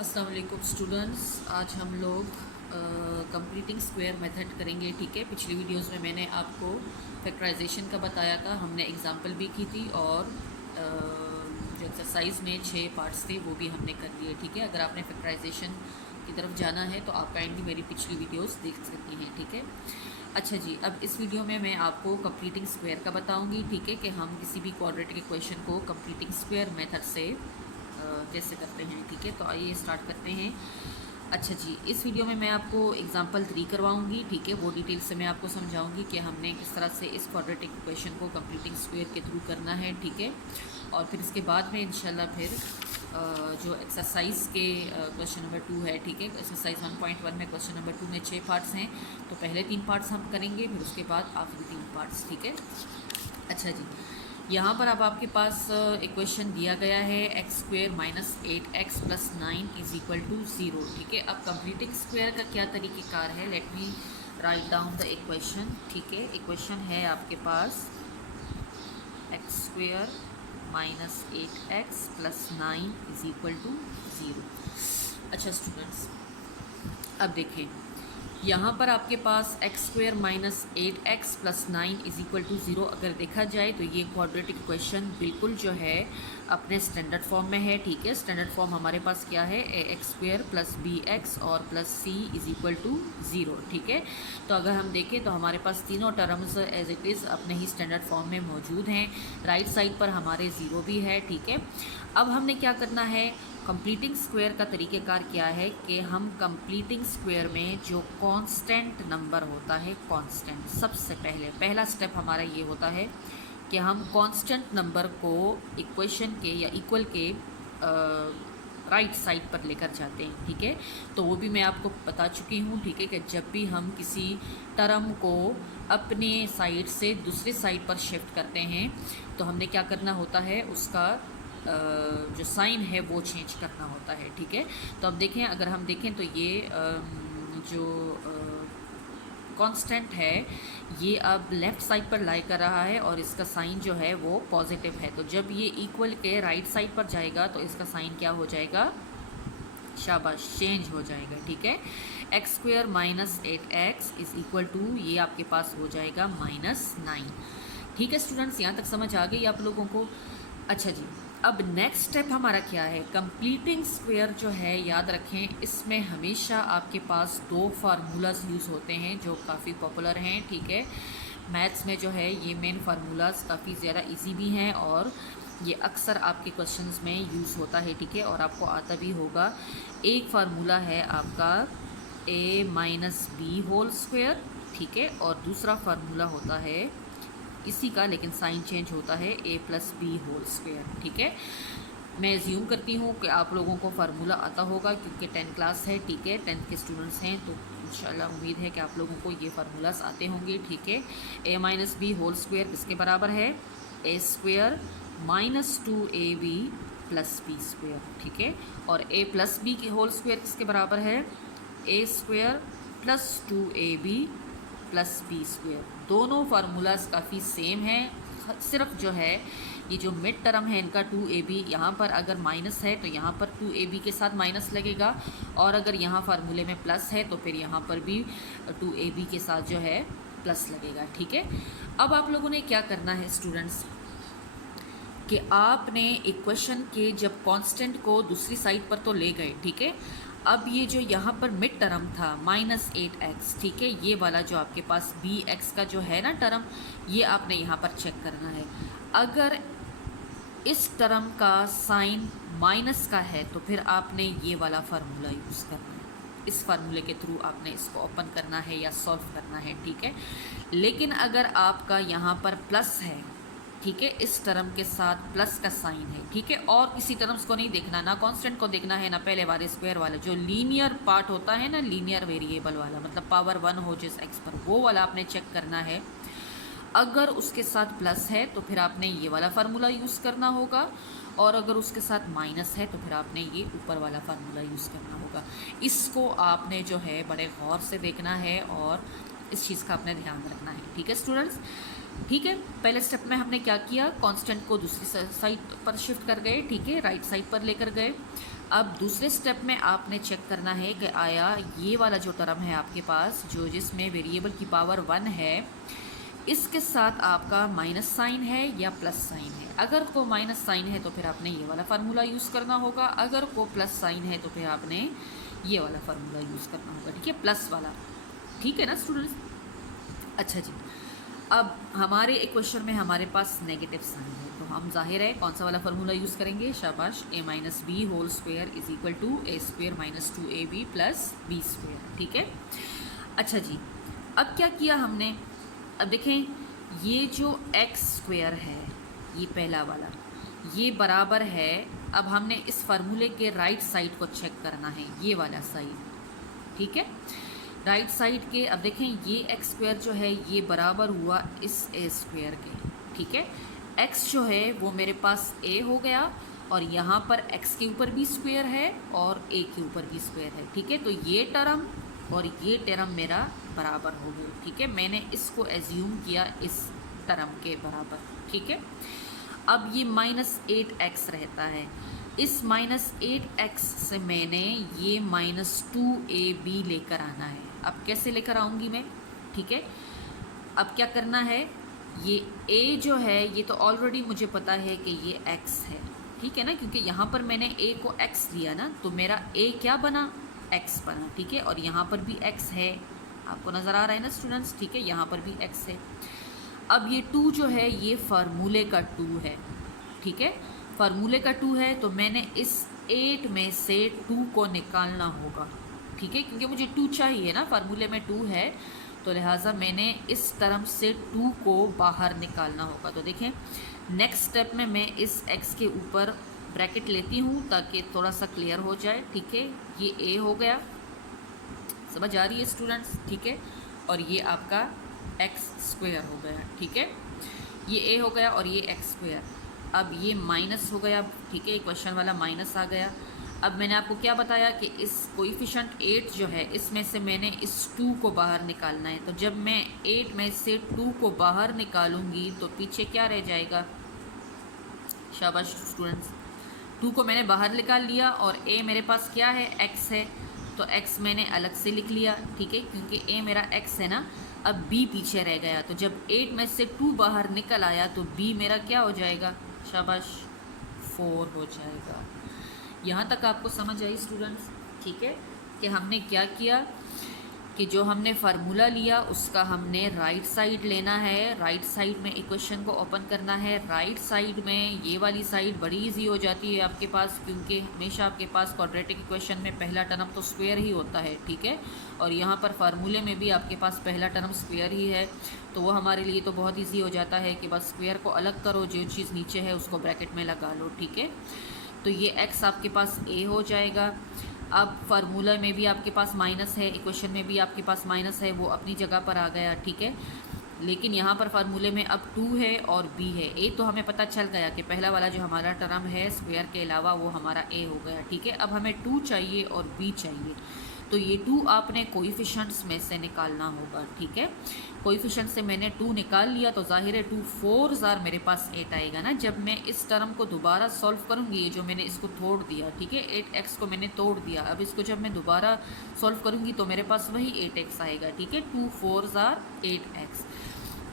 अस्सलाम वालेकुम स्टूडेंट्स, आज हम लोग कंप्लीटिंग स्क्वायर मेथड करेंगे। ठीक है, पिछली वीडियोस में मैंने आपको फैक्टराइजेशन का बताया था, हमने एग्जांपल भी की थी और जो एक्सरसाइज में 6 पार्ट्स थे वो भी हमने कर लिए। ठीक है, अगर आपने फैक्टराइजेशन की तरफ जाना है तो आप काइंडली मेरी पिछली वीडियोस देख सकती हैं। ठीक है, अच्छा जी, अब इस वीडियो में मैं आपको कंप्लीटिंग स्क्वायर का बताऊंगी। ठीक है, कि हम किसी भी क्वाड्रेटिक इक्वेशन को कंप्लीटिंग स्क्वायर मेथड से कैसे करते हैं। ठीक है, तो आइए स्टार्ट करते हैं। अच्छा जी, इस वीडियो में मैं आपको एग्जांपल 3 करवाऊंगी। ठीक है, वो डिटेल से मैं आपको समझाऊंगी कि हमने किस तरह से इस क्वाड्रेटिक इक्वेशन को कंप्लीटिंग स्क्वायर के थ्रू करना है। ठीक है, और फिर इसके बाद में इंशाल्लाह फिर जो एक्सरसाइज के क्वेश्चन नंबर 2 है। ठीक है, एक्सरसाइज 1.1 में क्वेश्चन नंबर 2 में 6 पार्ट्स हैं, तो पहले 3 पार्ट्स हम करेंगे, फिर उसके बाद आखिरी 3 पार्ट्स। ठीक है, अच्छा जी, यहाँ पर अब आपके पास इक्वेशन दिया गया है x² minus 8x plus 9 is equal to 0। ठीक है, अब कंप्लीटिंग स्क्वायर का क्या तरीक़ेकार है, let me write down the equation. ठीक है, इक्वेशन है आपके पास x² minus 8x plus 9 is equal to 0। अच्छा स्टूडेंट्स, अब देखें, यहाँ पर आपके पास x² minus 8x plus 9 is equal to 0 अगर देखा जाए तो ये क्वाड्रेटिक इक्वेशन बिल्कुल जो है अपने स्टैंडर्ड फॉर्म में है। ठीक है, स्टैंडर्ड फॉर्म हमारे पास क्या है, ax² प्लस bx और plus c is equal to 0। ठीक है, तो अगर हम देखें तो हमारे पास तीनों टर्म्स एज इट इज़ अपने ही स्टैंडर्ड फॉर्म में मौजूद हैं। राइट साइड पर हमारे 0 भी है। ठीक है, अब हमने क्या करना है, कंप्लीटिंग स्क्वायर का तरीक़ेकार क्या है कि हम कंप्लीटिंग स्क्वायर में जो कांस्टेंट नंबर होता है, कांस्टेंट सबसे पहला स्टेप हमारा ये होता है कि हम कांस्टेंट नंबर को इक्वेशन के या इक्वल के राइट साइड पर लेकर जाते हैं। ठीक है, तो वो भी मैं आपको बता चुकी हूँ। ठीक है, कि जब भी हम किसी टर्म को अपने साइड से दूसरे साइड पर शिफ्ट करते हैं तो हमने क्या करना होता है, उसका जो साइन है वो चेंज करना होता है। ठीक है, तो अब देखें, अगर हम देखें तो ये जो कांस्टेंट है ये अब लेफ़्ट साइड पर लाई कर रहा है और इसका साइन जो है वो पॉजिटिव है। तो जब ये इक्वल के राइट साइड पर जाएगा तो इसका साइन क्या हो जाएगा, शाबाश, चेंज हो जाएगा। ठीक है, x² minus 8x is equal to ये आपके पास हो जाएगा -9। ठीक है स्टूडेंट्स, यहाँ तक समझ आ गई आप लोगों को। अच्छा जी, अब नेक्स्ट स्टेप हमारा क्या है, कंप्लीटिंग स्क्वायर जो है याद रखें, इसमें हमेशा आपके पास 2 फार्मूलाज यूज़ होते हैं जो काफ़ी पॉपुलर हैं। ठीक है, मैथ्स में जो है ये मेन फार्मूलाज काफ़ी ज़्यादा इजी भी हैं और ये अक्सर आपके क्वेश्चंस में यूज़ होता है। ठीक है, और आपको आता भी होगा। एक फार्मूला है आपका a minus b whole square. ठीक है, और दूसरा फार्मूला होता है इसी का, लेकिन साइन चेंज होता है, a plus b whole square. ठीक है, मैं एज्यूम करती हूँ कि आप लोगों को फार्मूला आता होगा क्योंकि 10 क्लास है। ठीक है, 10th के स्टूडेंट्स हैं तो इंशाल्लाह उम्मीद है कि आप लोगों को ये फार्मूलास आते होंगे। ठीक है, a minus b whole square किसके बराबर है, a² minus 2ab plus B square. ठीक है, और a प्लस बी के होल स्क्वायर किसके बराबर है, a² plus 2ab plus B square. दोनों फार्मूलाज काफ़ी सेम हैं, सिर्फ जो है ये जो मिड टर्म है इनका 2ab, यहाँ पर अगर माइनस है तो यहाँ पर 2ab के साथ माइनस लगेगा, और अगर यहाँ फार्मूले में प्लस है तो फिर यहाँ पर भी 2ab के साथ जो है प्लस लगेगा। ठीक है, अब आप लोगों ने क्या करना है स्टूडेंट्स कि आपने इक्वेशन के जब कांस्टेंट को दूसरी साइड पर तो ले गए। ठीक है, अब ये जो यहाँ पर मिड टर्म था -8x, ठीक है, ये वाला जो आपके पास bx का जो है ना टर्म, ये आपने यहाँ पर चेक करना है। अगर इस टर्म का साइन माइनस का है तो फिर आपने ये वाला फार्मूला यूज़ करना है, इस फार्मूले के थ्रू आपने इसको ओपन करना है या सॉल्व करना है। ठीक है, लेकिन अगर आपका यहाँ पर प्लस है, ठीक है, इस टर्म के साथ प्लस का साइन है, ठीक है, और किसी टर्म्स को नहीं देखना, ना कांस्टेंट को देखना है, ना पहले वाले स्क्वायर वाला, जो लीनियर पार्ट होता है ना, लीनियर वेरिएबल वाला, मतलब पावर 1 हो जिस एक्स पर, वो वाला आपने चेक करना है। अगर उसके साथ प्लस है तो फिर आपने ये वाला फार्मूला यूज़ करना होगा, और अगर उसके साथ माइनस है तो फिर आपने ये ऊपर वाला फार्मूला यूज़ करना होगा। इसको आपने जो है बड़े गौर से देखना है और इस चीज़ का आपने ध्यान रखना है। ठीक है स्टूडेंट्स, ठीक है, पहले स्टेप में हमने क्या किया, कांस्टेंट को दूसरी साइड पर शिफ्ट कर गए। ठीक है, राइट साइड पर लेकर गए। अब दूसरे स्टेप में आपने चेक करना है कि आया ये वाला जो टर्म है आपके पास, जो जिसमें वेरिएबल की पावर 1 है, इसके साथ आपका माइनस साइन है या प्लस साइन है। अगर को माइनस साइन है तो फिर आपने ये वाला फार्मूला यूज़ करना होगा, अगर को प्लस साइन है तो फिर आपने ये वाला फार्मूला यूज़ करना होगा, ठीक है, प्लस वाला। ठीक है ना स्टूडेंट्स? अच्छा जी, अब हमारे इक्वेशन में हमारे पास नेगेटिव साइन है, तो हम जाहिर है कौन सा वाला फार्मूला यूज़ करेंगे, शाबाश, a minus b whole square is equal to a square minus 2ab plus B square. ठीक है, अच्छा जी, अब क्या किया हमने, अब देखें ये जो एक्स स्क्वायर है, ये पहला वाला, ये बराबर है, अब हमने इस फार्मूले के राइट साइड को चेक करना है, ये वाला साइड, ठीक है, राइट साइड के। अब देखें ये एक्स स्क्वायर जो है ये बराबर हुआ इस ए स्क्वायर के, ठीक है, एक्स जो है वो मेरे पास ए हो गया, और यहाँ पर एक्स के ऊपर भी स्क्वायर है और ए के ऊपर भी स्क्वायर है, ठीक है, तो ये टर्म और ये टर्म मेरा बराबर हो गए, ठीक है, मैंने इसको एज्यूम किया इस टर्म के बराबर, ठीक है। अब ये -8x रहता है, इस -8x से मैंने ये -2ab लेकर आना है। अब कैसे लेकर आऊँगी मैं, ठीक है, अब क्या करना है, ये a जो है ये तो ऑलरेडी मुझे पता है कि ये x है, ठीक है ना, क्योंकि यहाँ पर मैंने a को x लिया ना, तो मेरा a क्या बना, x बना, ठीक है, और यहाँ पर भी x है, आपको नज़र आ रहा है ना स्टूडेंट्स, ठीक है, यहाँ पर भी x है। अब ये 2 जो है ये फार्मूले का 2 है, ठीक है, फार्मूले का 2 है, तो मैंने इस 8 में से 2 को निकालना होगा, ठीक है, क्योंकि मुझे 2 चाहिए ना, फार्मूले में 2 है, तो लिहाजा मैंने इस टर्म से 2 को बाहर निकालना होगा। तो देखें नेक्स्ट स्टेप में मैं इस x के ऊपर ब्रैकेट लेती हूँ ताकि थोड़ा सा क्लियर हो जाए, ठीक है, ये a हो गया, समझ आ रही है स्टूडेंट्स, ठीक है, और ये आपका एक्स स्क्वायर हो गया, ठीक है, ये a हो गया और ये एक्स स्क्वायर, अब ये माइनस हो गया, ठीक है, इक्वेशन वाला माइनस आ गया। अब मैंने आपको क्या बताया कि इस कोएफिशिएंट 8 जो है इसमें से मैंने इस 2 को बाहर निकालना है, तो जब मैं 8 में से 2 को बाहर निकालूंगी तो पीछे क्या रह जाएगा, शाबाश स्टूडेंट्स, 2 को मैंने बाहर निकाल लिया और a मेरे पास क्या है, x है, तो x मैंने अलग से लिख लिया, ठीक है, क्योंकि a मेरा x है ना। अब b पीछे रह गया, तो जब 8 में से 2 बाहर निकल आया तो b मेरा क्या हो जाएगा, शाबाश 4 हो जाएगा। यहाँ तक आपको समझ आई स्टूडेंट्स, ठीक है, कि हमने क्या किया कि जो हमने फार्मूला लिया उसका हमने राइट साइड लेना है, राइट साइड में इक्वेशन को ओपन करना है, राइट साइड में ये वाली साइड बड़ी इजी हो जाती है आपके पास, क्योंकि हमेशा आपके पास क्वाड्रेटिक इक्वेशन में पहला टर्म तो स्क्वायर ही होता है, ठीक है, और यहाँ पर फार्मूले में भी आपके पास पहला टर्म स्क्वायर ही है, तो वो हमारे लिए तो बहुत ईजी हो जाता है कि बस स्क्वायर को अलग करो, जो चीज़ नीचे है उसको ब्रैकेट में लगा लो, ठीक है, तो ये x आपके पास a हो जाएगा। अब फार्मूला में भी आपके पास माइनस है, इक्वेशन में भी आपके पास माइनस है, वो अपनी जगह पर आ गया, ठीक है, लेकिन यहाँ पर फार्मूले में अब 2 है और b है। a तो हमें पता चल गया कि पहला वाला जो हमारा टर्म है स्क्वायर के अलावा वो हमारा a हो गया, ठीक है। अब हमें 2 चाहिए और b चाहिए, तो ये 2 आपने कोएफिशिएंट्स में से निकालना होगा, ठीक है, कोएफिशिएंट से मैंने 2 निकाल लिया, तो जाहिर है 2 4 मेरे पास 8 आएगा ना। जब मैं इस टर्म को दोबारा सॉल्व करूँगी, ये जो मैंने इसको तोड़ दिया, ठीक है, 8x को मैंने तोड़ दिया, अब इसको जब मैं दोबारा सॉल्व करूँगी तो मेरे पास वही 8x आएगा, ठीक है, 2 4 8x।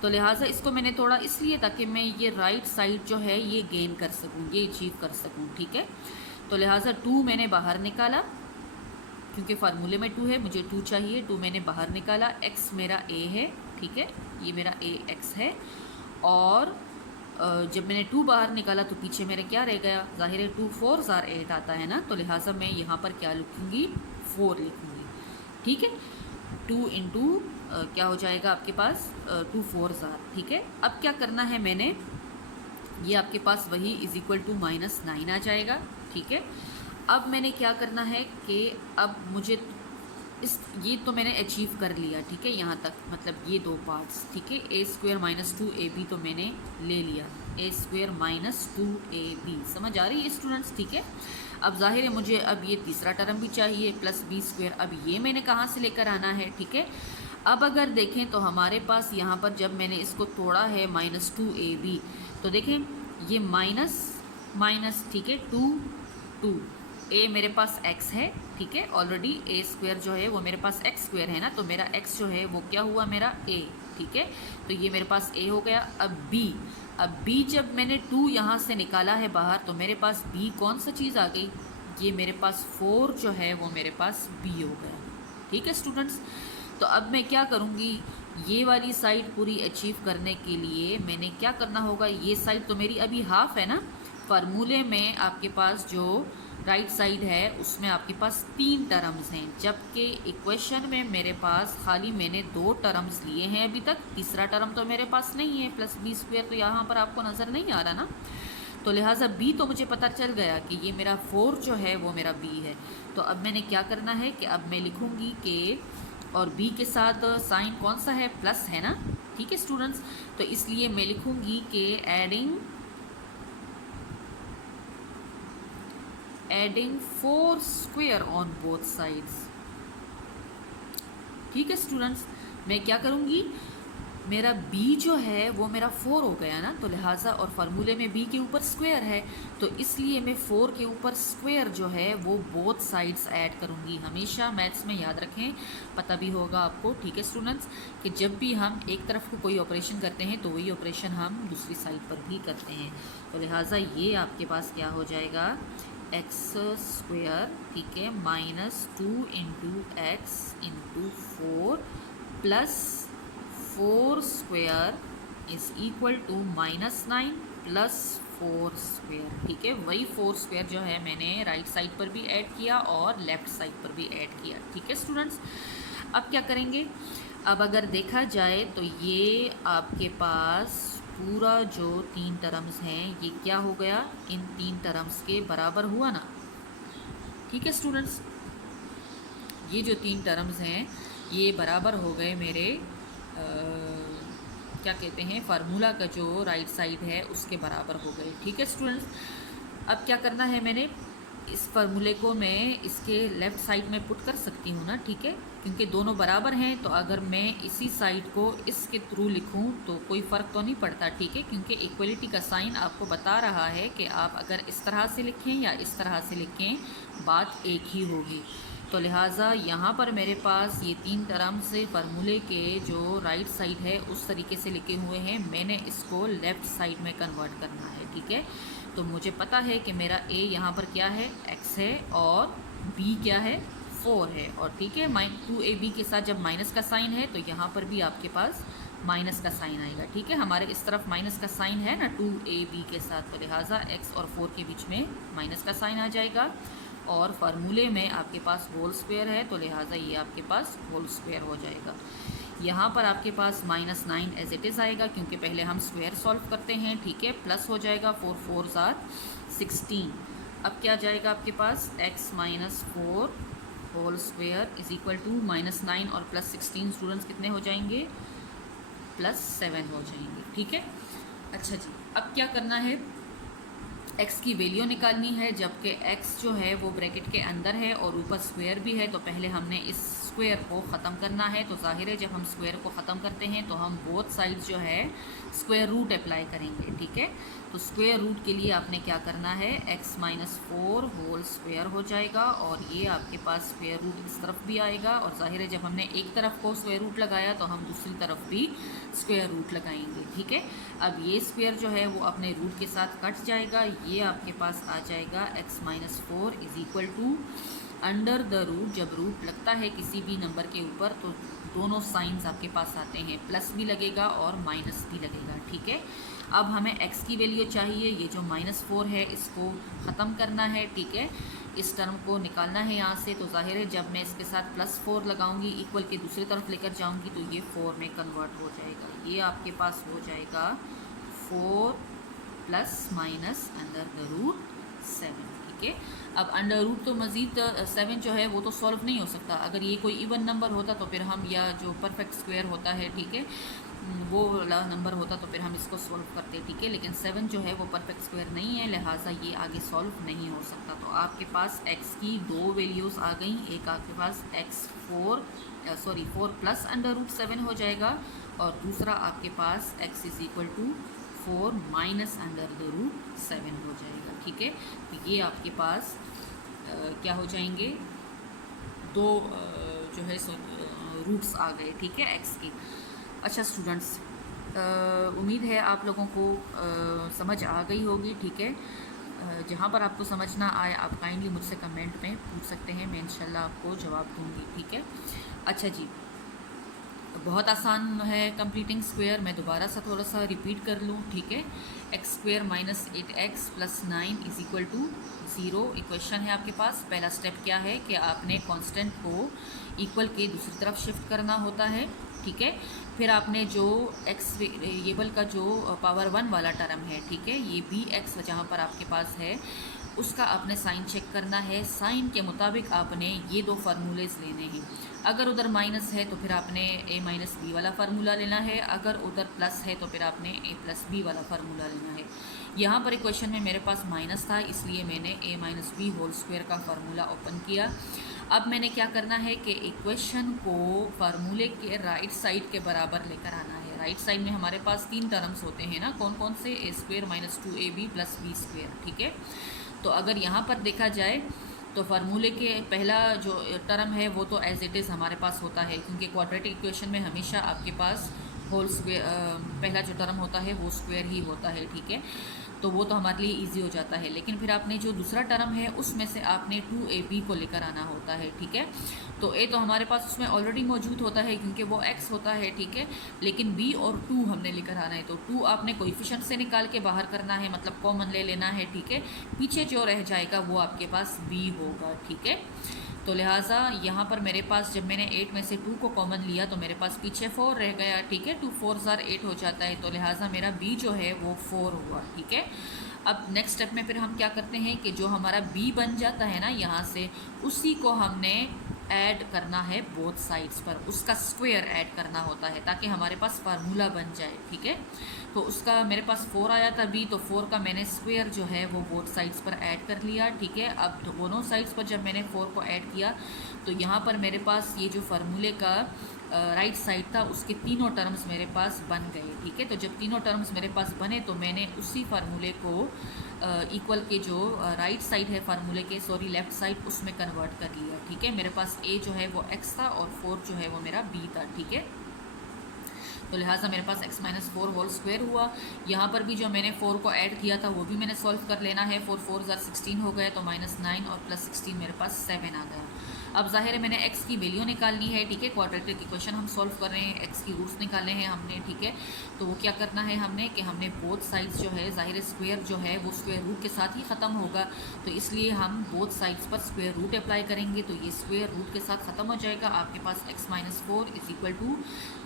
तो लिहाजा इसको मैंने तोड़ा इसलिए ताकि मैं ये राइट साइड जो है ये गेन कर सकूँ, ये अचीव कर सकूँ, ठीक है, तो लिहाजा 2 मैंने बाहर निकाला, क्योंकि फार्मूले में 2 है, मुझे 2 चाहिए, 2 मैंने बाहर निकाला, x मेरा a है, ठीक है, ये मेरा a x है, और जब मैंने 2 बाहर निकाला तो पीछे मेरे क्या रह गया, जाहिर है 2 4 8 आता है ना, तो लिहाजा मैं यहाँ पर क्या लिखूँगी, 4 लिखूँगी, ठीक है, 2 इंटू क्या हो जाएगा आपके पास 2 4 ठीक है। अब क्या करना है मैंने, ये आपके पास वही इज इक्वल टू -9 आ जाएगा, ठीक है। अब मैंने क्या करना है कि अब मुझे ये तो मैंने अचीव कर लिया, ठीक है, यहाँ तक, मतलब ये 2 पार्ट्स, ठीक है, a स्क्वायर -2ab तो मैंने ले लिया, a स्क्वायर -2ab, समझ आ रही है स्टूडेंट्स, ठीक है। अब जाहिर है मुझे अब ये तीसरा टर्म भी चाहिए प्लस b स्क्वायर, अब ये मैंने कहाँ से लेकर आना है, ठीक है। अब अगर देखें तो हमारे पास यहाँ पर जब मैंने इसको तोड़ा है -2ab, तो देखें ये माइनस माइनस, ठीक है, 2 2 ए मेरे पास x है, ठीक है, ऑलरेडी ए स्क्वायर जो है वो मेरे पास x स्क्वायर है ना, तो मेरा x जो है वो क्या हुआ मेरा a, ठीक है, तो ये मेरे पास a हो गया। अब b जब मैंने 2 यहाँ से निकाला है बाहर, तो मेरे पास b कौन सा चीज़ आ गई, ये मेरे पास 4 जो है वो मेरे पास b हो गया, ठीक है स्टूडेंट्स। तो अब मैं क्या करूँगी, ये वाली साइड पूरी अचीव करने के लिए मैंने क्या करना होगा, ये साइड तो मेरी अभी हाफ है ना, फार्मूले में आपके पास जो राइट साइड है उसमें आपके पास 3 टर्म्स हैं, जबकि इक्वेशन में मेरे पास खाली मैंने 2 टर्म्स लिए हैं अभी तक, तीसरा टर्म तो मेरे पास नहीं है, प्लस बी स्क्वायर तो यहाँ पर आपको नज़र नहीं आ रहा ना, तो लिहाजा b तो मुझे पता चल गया कि ये मेरा 4 जो है वो मेरा b है। तो अब मैंने क्या करना है कि अब मैं लिखूँगी कि, और b के साथ साइन कौन सा है, प्लस है ना, ठीक है स्टूडेंट्स, तो इसलिए मैं लिखूँगी कि adding 4 square on both sides, ठीक है स्टूडेंट्स। मैं क्या करूँगी, मेरा b जो है वो मेरा 4 हो गया ना, तो लिहाजा और फार्मूले में b के ऊपर स्क्वायर है, तो इसलिए मैं 4 के ऊपर स्क्वायर जो है वो बोथ साइड्स ऐड करूँगी। हमेशा मैथ्स में याद रखें, पता भी होगा आपको, ठीक है स्टूडेंट्स, कि जब भी हम एक तरफ को कोई ऑपरेशन करते हैं तो वही ऑपरेशन हम दूसरी साइड पर भी करते हैं। तो लिहाजा ये आपके पास क्या हो जाएगा, एक्स स्क्वायर, ठीक है, -2 into x into 4 plus 4 square is equal to -9 plus 4 square, ठीक है, वही 4 स्क्वायर जो है मैंने राइट साइड पर भी ऐड किया और लेफ़्ट साइड पर भी ऐड किया, ठीक है स्टूडेंट्स। अब क्या करेंगे, अब अगर देखा जाए तो ये आपके पास पूरा जो 3 टर्म्स हैं ये क्या हो गया, इन 3 टर्म्स के बराबर हुआ ना, ठीक है स्टूडेंट्स, ये जो 3 टर्म्स हैं ये बराबर हो गए मेरे क्या कहते हैं, फार्मूला का जो राइट साइड है उसके बराबर हो गए, ठीक है स्टूडेंट्स। अब क्या करना है, मैंने इस फार्मूले को मैं इसके लेफ़्ट साइड में पुट कर सकती हूँ ना, ठीक है, क्योंकि दोनों बराबर हैं, तो अगर मैं इसी साइड को इसके थ्रू लिखूँ तो कोई फ़र्क तो नहीं पड़ता, ठीक है, क्योंकि इक्वलिटी का साइन आपको बता रहा है कि आप अगर इस तरह से लिखें या इस तरह से लिखें बात एक ही होगी। तो लिहाजा यहाँ पर मेरे पास ये 3 टर्म से फार्मूले के जो राइट साइड है उस तरीके से लिखे हुए हैं, मैंने इसको लेफ़्ट साइड में कन्वर्ट करना है, ठीक है। तो मुझे पता है कि मेरा a यहाँ पर क्या है, x है, और b क्या है, 4 है, और ठीक है, 2ab के साथ जब माइनस का साइन है तो यहाँ पर भी आपके पास माइनस का साइन आएगा, ठीक है, हमारे इस तरफ माइनस का साइन है ना 2ab के साथ, तो लिहाजा x और 4 के बीच में माइनस का साइन आ जाएगा, और फार्मूले में आपके पास होल स्क्वायर है, तो लिहाजा ये आपके पास होल स्क्वायर हो जाएगा। यहाँ पर आपके पास -9 एज इट इज़ आएगा, क्योंकि पहले हम स्क्वायर सॉल्व करते हैं, ठीक है, प्लस हो जाएगा 4 4 ज़ार 16। अब क्या जाएगा आपके पास, x - 4 whole square is equal to -9 और +16 स्टूडेंट्स कितने हो जाएंगे, +7 हो जाएंगे, ठीक है। अच्छा जी, अब क्या करना है, x की वैल्यू निकालनी है, जबकि x जो है वो ब्रैकेट के अंदर है और ऊपर स्क्वायर भी है, तो पहले हमने इस स्क्वायर को ख़त्म करना है। तो जाहिर है जब हम स्क्वायर को ख़त्म करते हैं तो हम बोथ साइड्स जो है स्क्वायर रूट अप्लाई करेंगे, ठीक है। तो स्क्वायर रूट के लिए आपने क्या करना है, x - 4 होल स्क्वायर हो जाएगा, और ये आपके पास स्क्वायर रूट इस तरफ भी आएगा, और जाहिर है जब हमने एक तरफ को स्क्वायर रूट लगाया तो हम दूसरी तरफ भी स्क्वायर रूट लगाएंगे, ठीक है। अब ये स्क्वायर जो है वो अपने रूट के साथ कट जाएगा, ये आपके पास आ जाएगा x - 4 is equal to under the root. जब रूट लगता है किसी भी नंबर के ऊपर तो दोनों साइंस आपके पास आते हैं, प्लस भी लगेगा और माइनस भी लगेगा, ठीक है। अब हमें x की वैल्यू चाहिए, ये जो -4 है इसको ख़त्म करना है, ठीक है, इस टर्म को निकालना है यहाँ से। तो जाहिर है जब मैं इसके साथ +4 लगाऊंगी, इक्वल के दूसरी तरफ लेकर जाऊंगी तो ये 4 में कन्वर्ट हो जाएगा, ये आपके पास हो जाएगा 4 ± अंडर द रूट 7, ठीक है। अब अंडर रूट तो मज़ीद 7 जो है वो तो सॉल्व नहीं हो सकता, अगर ये कोई इवन नंबर होता तो फिर हम, या जो परफेक्ट स्क्वायर होता है, ठीक है, वो वाला नंबर होता तो फिर हम इसको सॉल्व करते, ठीक है, लेकिन 7 जो है वो परफेक्ट स्क्वायर नहीं है, लिहाजा ये आगे सॉल्व नहीं हो सकता। तो आपके पास x की 2 वैल्यूज़ आ गई, एक आपके पास 4 प्लस अंडर रूट 7 हो जाएगा, और दूसरा आपके पास x is equal to 4 minus under the root 7 हो जाएगा, ठीक है। तो ये आपके पास क्या हो जाएंगे, दो जो है रूट्स आ गए, ठीक है, एक्स की। अच्छा स्टूडेंट्स, उम्मीद है आप लोगों को समझ आ गई होगी, ठीक है। जहाँ पर आपको समझ ना आए आप काइंडली मुझसे कमेंट में पूछ सकते हैं, मैं इंशाल्लाह आपको जवाब दूंगी, ठीक है। अच्छा जी, बहुत आसान है कंप्लीटिंग स्क्वायर, मैं दोबारा सा थोड़ा सा रिपीट कर लूँ, ठीक है। X square minus 8x plus 9 is equal to 0 equation है आपके पास। पहला स्टेप क्या है कि आपने कांस्टेंट को इक्वल के दूसरी तरफ शिफ्ट करना होता है, ठीक है। फिर आपने जो एक्स वेरिएबल का जो पावर 1 वाला टर्म है, ठीक है, ये बी एक्स जहाँ पर आपके पास है उसका आपने साइन चेक करना है। साइन के मुताबिक आपने ये दो फार्मूलेज लेने हैं। अगर उधर माइनस है तो फिर आपने ए माइनस बी वाला फार्मूला लेना है, अगर उधर प्लस है तो फिर आपने ए प्लस बी वाला फार्मूला लेना है। यहाँ पर इक्वेशन में मेरे पास माइनस था, इसलिए मैंने ए माइनस बी होल स्क्वायर का फार्मूला ओपन किया। अब मैंने क्या करना है कि इक्वेशन को फार्मूले के राइट साइड के बराबर लेकर आना है। राइट साइड में हमारे पास 3 टर्म्स होते हैं ना, कौन कौन से, A square minus 2ab plus B square, ठीक है। तो अगर यहाँ पर देखा जाए तो फार्मूले के पहला जो टर्म है वो तो एज इट इज़ हमारे पास होता है, क्योंकि क्वाड्रेटिक इक्वेशन में हमेशा आपके पास होल स्क्वायर पहला जो टर्म होता है वो स्क्वायर ही होता है, ठीक है। तो वो तो हमारे लिए इजी हो जाता है। लेकिन फिर आपने जो दूसरा टर्म है उसमें से आपने 2ab को लेकर आना होता है, ठीक है। तो ए तो हमारे पास उसमें ऑलरेडी मौजूद होता है क्योंकि वो x होता है, ठीक है। लेकिन b और 2 हमने लेकर आना है, तो 2 आपने कोएफिशिएंट से निकाल के बाहर करना है, मतलब कॉमन ले लेना है, ठीक है। पीछे जो रह जाएगा वो आपके पास b होगा, ठीक है। तो लिहाजा यहाँ पर मेरे पास जब मैंने 8 में से 2 को कॉमन लिया तो मेरे पास पीछे 4 रह गया, ठीक है। 2 4 8 हो जाता है, तो लिहाजा मेरा b जो है वो 4 हुआ, ठीक है। अब नेक्स्ट स्टेप में फिर हम क्या करते हैं कि जो हमारा b बन जाता है ना यहाँ से, उसी को हमने ऐड करना है बोथ साइड्स पर, उसका स्क्वायर ऐड करना होता है ताकि हमारे पास फार्मूला बन जाए, ठीक है। तो उसका मेरे पास 4 आया था b, तो 4 का मैंने स्क्वायर जो है वो बोथ साइड्स पर ऐड कर लिया, ठीक है। अब दोनों साइड्स पर जब मैंने 4 को ऐड किया तो यहाँ पर मेरे पास ये जो फार्मूले का राइट साइड था उसके तीनों टर्म्स मेरे पास बन गए, ठीक है। तो जब तीनों टर्म्स मेरे पास बने तो मैंने उसी फार्मूले को इक्वल के जो राइट साइड है फार्मूले के, सॉरी लेफ़्ट साइड, उसमें कन्वर्ट कर लिया, ठीक है। मेरे पास a जो है वो x था और 4 जो है वो मेरा b था, ठीक है। तो लिहाजा मेरे पास x माइनस 4 होल स्क्वायर हुआ। यहाँ पर भी जो मैंने 4 को ऐड किया था वो भी मैंने सॉल्व कर लेना है। 4 4 16 हो गए, तो माइनस 9 और प्लस 16 मेरे पास 7 आ गया। अब जाहिर है मैंने x की वैल्यू निकालनी है, ठीक है। क्वाड्रेटिक इक्वेशन हम सॉल्व कर रहे हैं, x की रूट्स निकालने हैं हमने, ठीक है। तो वो क्या करना है हमने कि हमने बोथ साइड्स जो है, जाहिर स्क्वायर जो है वो स्क्वायर रूट के साथ ही ख़त्म होगा, तो इसलिए हम बोथ साइड्स पर स्क्वायर रूट अप्लाई करेंगे। तो ये स्क्वायर रूट के साथ ख़त्म हो जाएगा। आपके पास x minus 4 is equal to,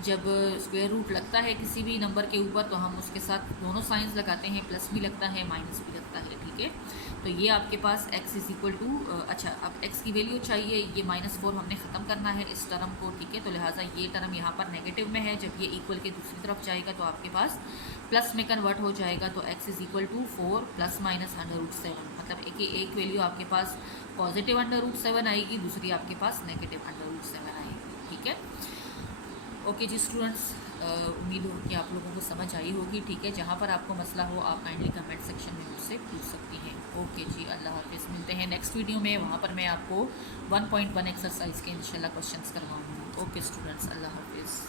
जब स्क्वायर रूट लगता है किसी भी नंबर के ऊपर तो हम उसके साथ दोनों साइंस लगाते हैं, प्लस भी लगता है माइनस भी लगता है, ठीक है। तो ये आपके पास x इज इक्वल टू, अच्छा अब x की वैल्यू चाहिए, ये माइनस 4 हमने ख़त्म करना है इस टर्म को, ठीक है। तो लिहाजा ये टर्म यहाँ पर नेगेटिव में है, जब ये इक्वल के दूसरी तरफ जाएगा तो आपके पास प्लस में कन्वर्ट हो जाएगा। तो x is equal to 4 plus minus √7, मतलब एक वैल्यू आपके पास पॉजिटिव √7 आएगी, दूसरी आपके पास नेगेटिव √7 आएगी, ठीक है। ओके जी स्टूडेंट्स, उम्मीद हो कि आप लोगों को समझ आई होगी, ठीक है। जहाँ पर आपको मसला हो आप काइंडली कमेंट सेक्शन में मुझसे पूछ सकती हैं। ओके जी, अल्लाह हाफिज़, मिलते हैं नेक्स्ट वीडियो में। वहाँ पर मैं आपको 1.1 एक्सरसाइज के इंशाल्लाह क्वेश्चंस करवाऊँगी। ओके स्टूडेंट्स, अल्लाह हाफिज़।